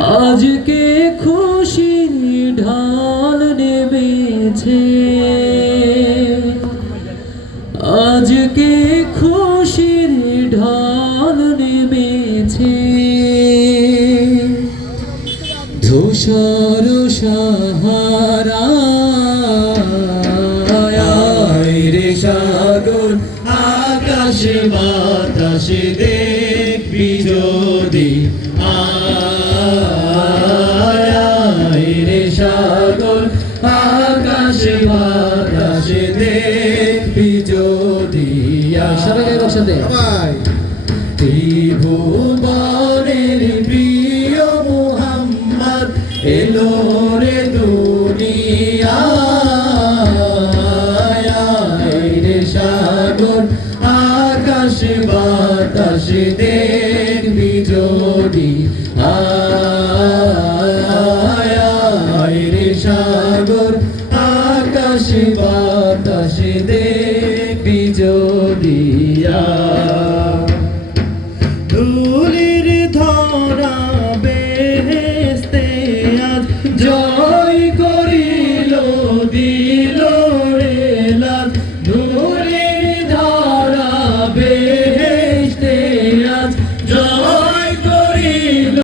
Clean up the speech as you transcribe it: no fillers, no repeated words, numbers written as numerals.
আজকে খুশির ঢাল নেমেছে, আজকে খুশির ঢাল নেমেছে। ধূসর সাহারা রে সাগর আকাশে বাতাসে দেখবি যদি রে সাগর আকাশে বাতাসে দেখবি যদি সবাই একসাথে ত্রিভুবনের প্রিয় মুহাম্মদ এলো রে দুনিয়ায় রে সাগর আকাশ বাতাস দেখবি যদি রে সাগর আকাশ বাতাস দেখবি যদি